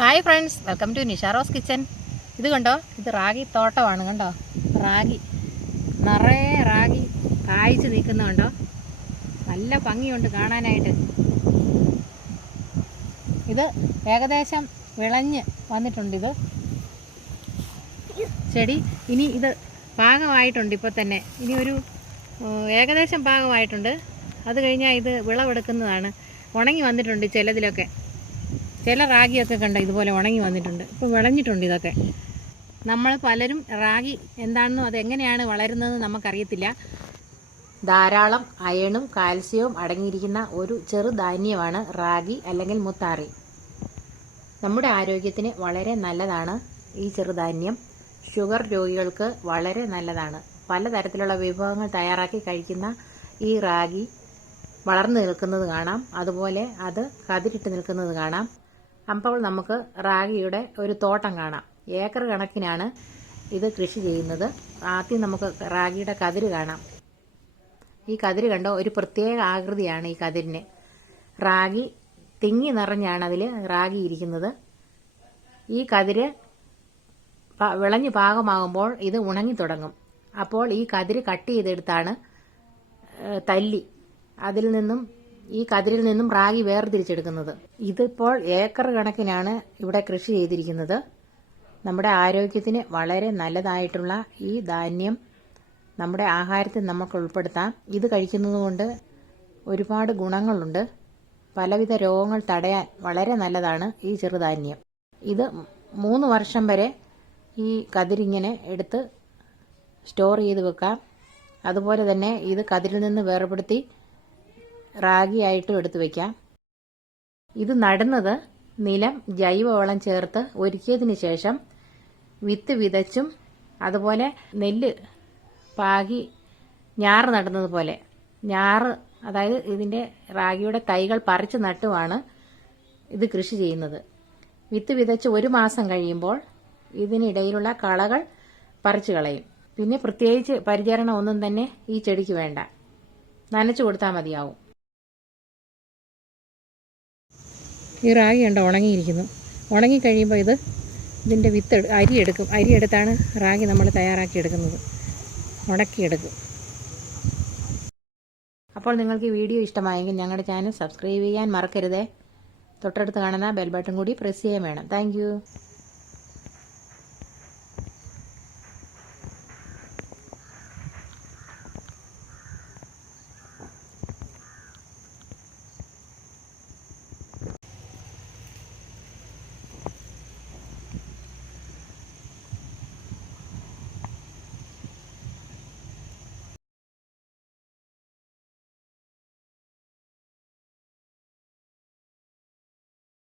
Hi friends, welcome to Nisharos kitchen. ഇത് കണ്ടോ, ഇത് റാഗി തോട്ടമാണ്. കണ്ടോ, റാഗി നിറയെ റാഗി കായ്ച്ച് നിൽക്കുന്ന കണ്ടോ. നല്ല ഭംഗിയുണ്ട് കാണാനായിട്ട്. ഇത് ഏകദേശം വിളഞ്ഞ് വന്നിട്ടുണ്ട്. ഇത് ചെടി ഇനി ഇത് പാകമായിട്ടുണ്ട്. ഇപ്പോൾ തന്നെ ഇനി ഒരു ഏകദേശം പാകമായിട്ടുണ്ട്. അത് കഴിഞ്ഞാൽ ഇത് വിളവെടുക്കുന്നതാണ്. ഉണങ്ങി വന്നിട്ടുണ്ട് ചിലതിലൊക്കെ. ചില റാഗിയൊക്കെ കണ്ടോ ഇതുപോലെ ഉണങ്ങി വന്നിട്ടുണ്ട്. ഇപ്പോൾ വിളഞ്ഞിട്ടുണ്ട് ഇതൊക്കെ. നമ്മൾ പലരും റാഗി എന്താണെന്നും അതെങ്ങനെയാണ് വളരുന്നതെന്ന് നമുക്കറിയത്തില്ല. ധാരാളം അയണും കാൽസ്യവും അടങ്ങിയിരിക്കുന്ന ഒരു ചെറുധാന്യമാണ് റാഗി അല്ലെങ്കിൽ മുത്താറി. നമ്മുടെ ആരോഗ്യത്തിന് വളരെ നല്ലതാണ് ഈ ചെറുധാന്യം. ഷുഗർ രോഗികൾക്ക് വളരെ നല്ലതാണ്. പലതരത്തിലുള്ള വിഭവങ്ങൾ തയ്യാറാക്കി കഴിക്കുന്ന ഈ റാഗി വളർന്നു നിൽക്കുന്നത് കാണാം. അതുപോലെ അത് കതിരിട്ട് നിൽക്കുന്നത് കാണാം. അപ്പോൾ നമുക്ക് റാഗിയുടെ ഒരു തോട്ടം കാണാം. ഏക്കർ കണക്കിനാണ് ഇത് കൃഷി ചെയ്യുന്നത്. ആദ്യം നമുക്ക് റാഗിയുടെ കതിര് കാണാം. ഈ കതിര് കണ്ടോ, ഒരു പ്രത്യേക ആകൃതിയാണ് ഈ കതിരിന്. റാഗി തിങ്ങി നിറഞ്ഞാണ് അതിൽ റാഗി ഇരിക്കുന്നത്. ഈ കതിര് വിളഞ്ഞ് പാകമാകുമ്പോൾ ഇത് ഉണങ്ങി തുടങ്ങും. അപ്പോൾ ഈ കതിര് കട്ട് ചെയ്തെടുത്താണ് തല്ലി അതിൽ നിന്നും ഈ കതിരിൽ നിന്നും റാഗി വേർതിരിച്ചെടുക്കുന്നത്. ഇതിപ്പോൾ ഏക്കർ കണക്കിനാണ് ഇവിടെ കൃഷി ചെയ്തിരിക്കുന്നത്. നമ്മുടെ ആരോഗ്യത്തിന് വളരെ നല്ലതായിട്ടുള്ള ഈ ധാന്യം നമ്മുടെ ആഹാരത്തിൽ നമുക്ക് ഉൾപ്പെടുത്താം. ഇത് കഴിക്കുന്നതുകൊണ്ട് ഒരുപാട് ഗുണങ്ങളുണ്ട്. പലവിധ രോഗങ്ങൾ തടയാൻ വളരെ നല്ലതാണ് ഈ ചെറുധാന്യം. ഇത് 3 വർഷം വരെ ഈ കതിരിങ്ങനെ എടുത്ത് സ്റ്റോർ ചെയ്ത് വെക്കാം. അതുപോലെ തന്നെ ഇത് കതിരിൽ നിന്ന് വേർപെടുത്തി റാഗിയായിട്ടും എടുത്തു വയ്ക്കാം. ഇത് നടുന്നത് നിലം ജൈവവളം ചേർത്ത് ഒരുക്കിയതിന് ശേഷം വിത്ത് വിതച്ചും അതുപോലെ നെല്ല് പാകി ഞാറ് നടുന്നത് പോലെ ഞാറ്, അതായത് ഇതിൻ്റെ റാഗിയുടെ തൈകൾ പറിച്ച് നട്ടുമാണ് ഇത് കൃഷി ചെയ്യുന്നത്. വിത്ത് വിതച്ച് 1 മാസം കഴിയുമ്പോൾ ഇതിനിടയിലുള്ള കളകൾ പറിച്ചു കളയും. പിന്നെ പ്രത്യേകിച്ച് പരിചരണം ഒന്നും തന്നെ ഈ ചെടിക്ക് വേണ്ട. നനച്ചു കൊടുത്താൽ മതിയാവും. ഈ റാഗി കണ്ടോ ഉണങ്ങിയിരിക്കുന്നു. ഉണങ്ങിക്കഴിയുമ്പോൾ ഇതിൻ്റെ വിത്ത് അരിയെടുക്കും. അരിയെടുത്താണ് റാഗി നമ്മൾ തയ്യാറാക്കി എടുക്കുന്നത്. ഉണക്കിയെടുക്കും. അപ്പോൾ നിങ്ങൾക്ക് ഈ വീഡിയോ ഇഷ്ടമായെങ്കിൽ ഞങ്ങളുടെ ചാനൽ സബ്സ്ക്രൈബ് ചെയ്യാൻ മറക്കരുതേ. തൊട്ടടുത്ത് കാണുന്ന ബെൽ ബട്ടൺ കൂടി പ്രസ് ചെയ്യാൻ വേണം. താങ്ക്